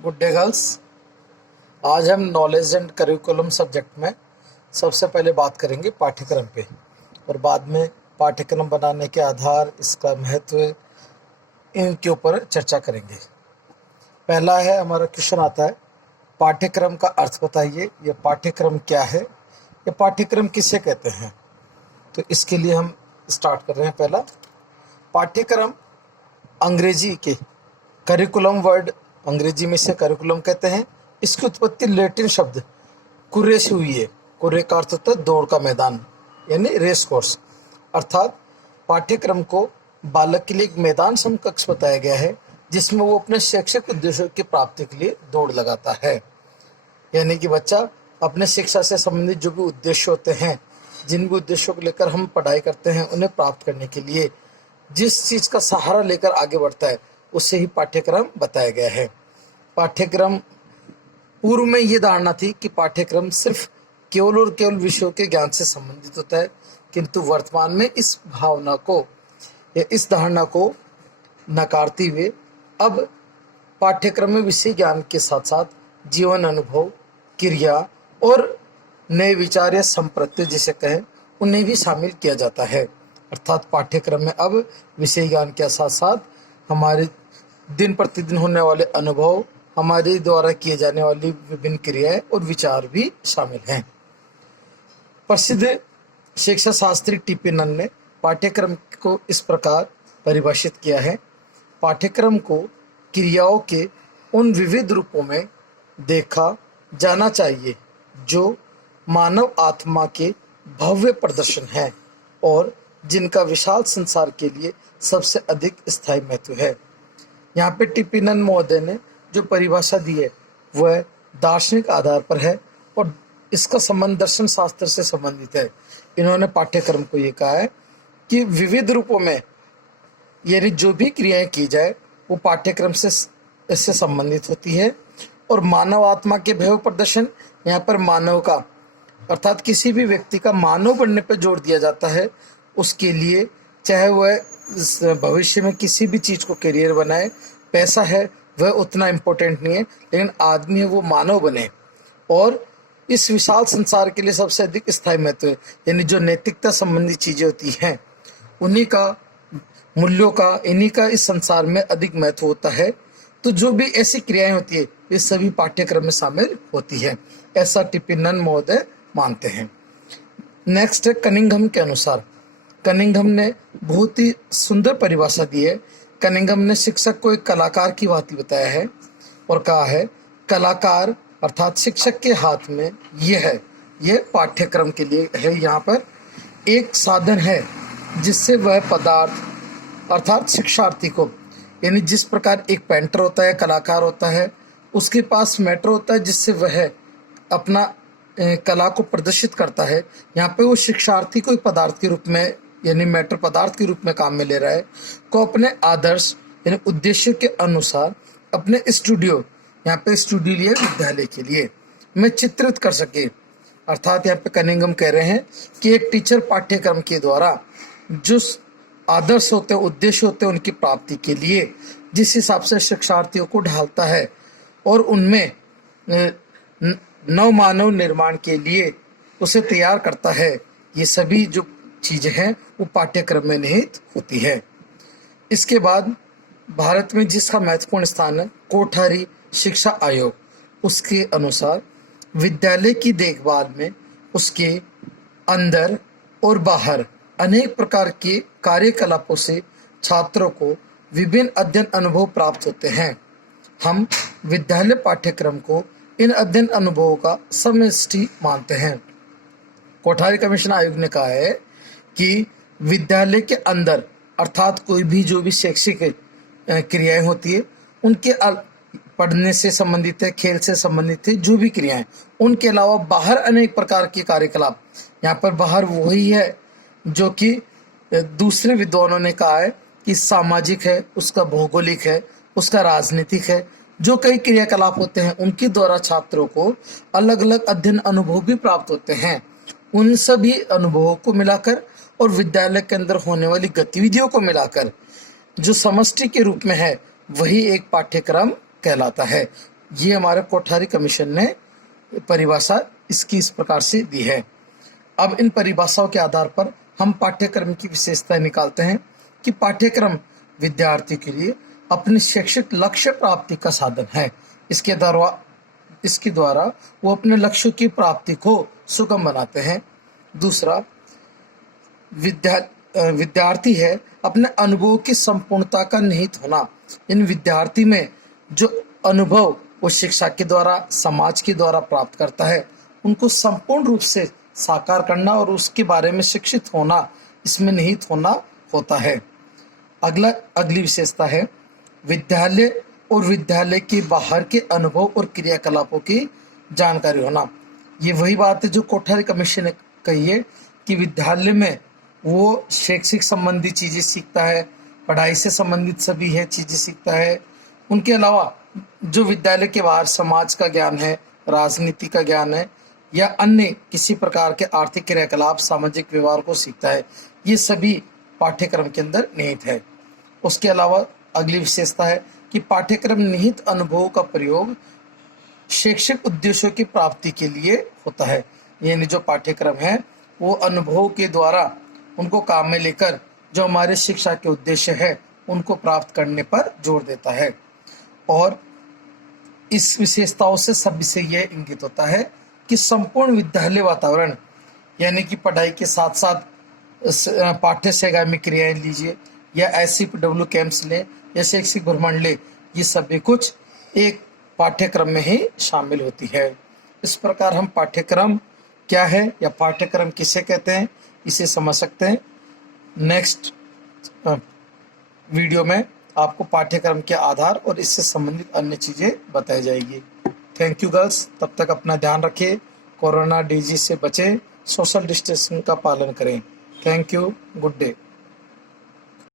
Good day girls. आज हम knowledge and curriculum subject में सबसे पहले बात करेंगे पाठ्यक्रम पे और बाद में पाठ्यक्रम बनाने के आधार, इसका महत्व, इनके ऊपर चर्चा करेंगे। पहला है हमारा क्वेश्चन आता है, पाठ्यक्रम का अर्थ बताइए। ये पाठ्यक्रम क्या है, ये पाठ्यक्रम किसे कहते हैं। तो इसके लिए हम स्टार्ट कर रहे हैं। पहला, पाठ्यक्रम अंग्रेजी के करिकुलम वर्ड, अंग्रेजी में से करिकुलम कहते हैं। इसकी उत्पत्ति लैटिन शब्द कुर्रे से हुई है। कुर्रे का अर्थ होता है दौड़ का मैदान, यानी रेस कोर्स। अर्थात पाठ्यक्रम को बालक के लिए एक मैदान समकक्ष बताया गया है जिसमें वो अपने शैक्षिक उद्देश्यों की प्राप्ति के लिए दौड़ लगाता है। यानी कि बच्चा अपने शिक्षा से संबंधित जो भी उद्देश्य होते हैं, जिन भी उद्देश्यों को लेकर हम पढ़ाई करते हैं, उन्हें प्राप्त करने के लिए जिस चीज़ का सहारा लेकर आगे बढ़ता है उससे ही पाठ्यक्रम बताया गया है। पाठ्यक्रम, पूर्व में ये धारणा थी कि पाठ्यक्रम सिर्फ केवल और केवल विषयों के ज्ञान से संबंधित होता है, किंतु वर्तमान में इस भावना को या इस धारणा को नकारते हुए अब पाठ्यक्रम में विषय ज्ञान के साथ साथ जीवन अनुभव, क्रिया और नए विचार या संप्रत्य जिसे कहें, उन्हें भी शामिल किया जाता है। अर्थात पाठ्यक्रम में अब विषय ज्ञान के साथ साथ हमारे दिन प्रतिदिन होने वाले अनुभव, हमारे द्वारा किए जाने वाली विभिन्न क्रियाएं और विचार भी शामिल हैं। प्रसिद्ध शिक्षा शास्त्री टीपी नंद ने पाठ्यक्रम को इस प्रकार परिभाषित किया है, पाठ्यक्रम को क्रियाओं के उन विविध रूपों में देखा जाना चाहिए जो मानव आत्मा के भव्य प्रदर्शन है और जिनका विशाल संसार के लिए सबसे अधिक स्थायी महत्व है। यहाँ पे टीपी नंद महोदय ने जो परिभाषा दी है वह दार्शनिक आधार पर है और इसका संबंध दर्शन शास्त्र से संबंधित है। इन्होंने पाठ्यक्रम को ये कहा है कि विविध रूपों में यानी जो भी क्रियाएं की जाए वो पाठ्यक्रम से इससे संबंधित होती है। और मानव आत्मा के भव्य प्रदर्शन, यहाँ पर मानव का अर्थात किसी भी व्यक्ति का मानव बनने पर जोर दिया जाता है। उसके लिए चाहे वह भविष्य में किसी भी चीज़ को करियर बनाए, पैसा है वह उतना इम्पोर्टेंट नहीं है, लेकिन आदमी है वो मानव बने और इस विशाल संसार के लिए सबसे अधिक स्थायी महत्व है। यानी जो नैतिकता संबंधी चीज़ें होती हैं उन्हीं का, मूल्यों का, इन्हीं का इस संसार में अधिक महत्व होता है। तो जो भी ऐसी क्रियाएं होती है ये सभी पाठ्यक्रम में शामिल होती है, ऐसा टीपी नंद महोदय मानते हैं। नेक्स्ट है कनिंघम के अनुसार। कनिंघम ने बहुत ही सुंदर परिभाषा दी है। कनिंघम ने शिक्षक को एक कलाकार की भांति बताया है और कहा है, कलाकार अर्थात शिक्षक के हाथ में यह पाठ्यक्रम के लिए है, यहाँ पर एक साधन है जिससे वह पदार्थ अर्थात शिक्षार्थी को, यानी जिस प्रकार एक पेंटर होता है, कलाकार होता है, उसके पास मैटर होता है जिससे वह अपना कला को प्रदर्शित करता है। यहाँ पे वो शिक्षार्थी को एक पदार्थ के रूप में यानी मैटर पदार्थ के रूप में काम में ले रहा है, को अपने आदर्श यानी उद्देश्य के अनुसार अपने स्टूडियो, यहाँ पे स्टूडियो लिया विद्यालय के लिए, में चित्रित कर सके। अर्थात यहाँ पे कनिंघम कह रहे हैं कि एक टीचर पाठ्यक्रम के द्वारा जो आदर्श होते हैं, उद्देश्य होते हैं, उनकी प्राप्ति के लिए जिस हिसाब से शिक्षार्थियों को ढालता है और उनमें नव मानव निर्माण के लिए उसे तैयार करता है, ये सभी जो चीज़ें हैं वो पाठ्यक्रम में निहित होती है। इसके बाद भारत में जिसका महत्वपूर्ण स्थान है, कोठारी शिक्षा आयोग, उसके अनुसार विद्यालय की देखभाल में उसके अंदर और बाहर अनेक प्रकार के कार्यकलापों से छात्रों को विभिन्न अध्ययन अनुभव प्राप्त होते हैं। हम विद्यालय पाठ्यक्रम को इन अध्ययन अनुभवों का समष्टि मानते हैं। कोठारी कमीशन आयोग ने कहा है कि विद्यालय के अंदर अर्थात कोई भी जो भी शैक्षिक क्रियाएं होती है उनके पढ़ने से संबंधित है, खेल से संबंधित है, जो भी क्रियाएं, उनके अलावा बाहर अनेक प्रकार के कार्यकलाप। यहाँ पर बाहर वही है जो कि दूसरे विद्वानों ने कहा है कि सामाजिक है, उसका भौगोलिक है, उसका राजनीतिक है, जो कई क्रियाकलाप होते हैं उनके द्वारा छात्रों को अलग अलग अध्ययन अनुभव भी प्राप्त होते हैं। उन सभी अनुभवों को मिलाकर और विद्यालय के अंदर होने वाली गतिविधियों को मिलाकर जो समष्टि के रूप में है वही एक पाठ्यक्रम कहलाता है। ये हमारे कोठारी कमीशन ने परिभाषा इसकी इस प्रकार से दी है। अब इन परिभाषाओं के आधार पर हम पाठ्यक्रम की विशेषताएं निकालते हैं कि पाठ्यक्रम विद्यार्थी के लिए अपने शैक्षिक लक्ष्य प्राप्ति का साधन है। इसके द्वारा वो अपने लक्ष्यों की प्राप्ति को सुगम बनाते हैं। दूसरा, विद्यार्थी है अपने अनुभव की संपूर्णता का निहित होना। इन विद्यार्थी में जो अनुभव वो शिक्षा के द्वारा, समाज के द्वारा प्राप्त करता है, उनको संपूर्ण रूप से साकार करना और उसके बारे में शिक्षित होना, इसमें निहित होना होता है। अगली विशेषता है विद्यालय और विद्यालय के बाहर के अनुभव और क्रियाकलापों की जानकारी होना। ये वही बात है जो कोठारी कमीशन ने कही है कि विद्यालय में वो शैक्षिक संबंधी चीज़ें सीखता है, पढ़ाई से संबंधित सभी है चीज़ें सीखता है। उनके अलावा जो विद्यालय के बाहर समाज का ज्ञान है, राजनीति का ज्ञान है या अन्य किसी प्रकार के आर्थिक क्रियाकलाप, सामाजिक व्यवहार को सीखता है, ये सभी पाठ्यक्रम के अंदर निहित है। उसके अलावा अगली विशेषता है कि पाठ्यक्रम निहित अनुभवों का प्रयोग शैक्षिक उद्देश्यों की प्राप्ति के लिए होता है। यानी जो पाठ्यक्रम है वो अनुभवों के द्वारा उनको काम में लेकर जो हमारे शिक्षा के उद्देश्य है उनको प्राप्त करने पर जोर देता है। और इस विशेषताओं से सभी से यह इंगित होता है कि संपूर्ण विद्यालय वातावरण, यानी कि पढ़ाई के साथ साथ पाठ्य सहगामी क्रियाएं लीजिए या SCPW कैंप्स लें या शैक्षिक भ्रमण लें, ये सभी कुछ एक पाठ्यक्रम में ही शामिल होती है। इस प्रकार हम पाठ्यक्रम क्या है या पाठ्यक्रम किसे कहते हैं इसे समझ सकते हैं। नेक्स्ट वीडियो में आपको पाठ्यक्रम के आधार और इससे संबंधित अन्य चीज़ें बताई जाएगी। थैंक यू गर्ल्स, तब तक अपना ध्यान रखिए, कोरोना डिजीज से बचें, सोशल डिस्टेंसिंग का पालन करें। Thank you, good day.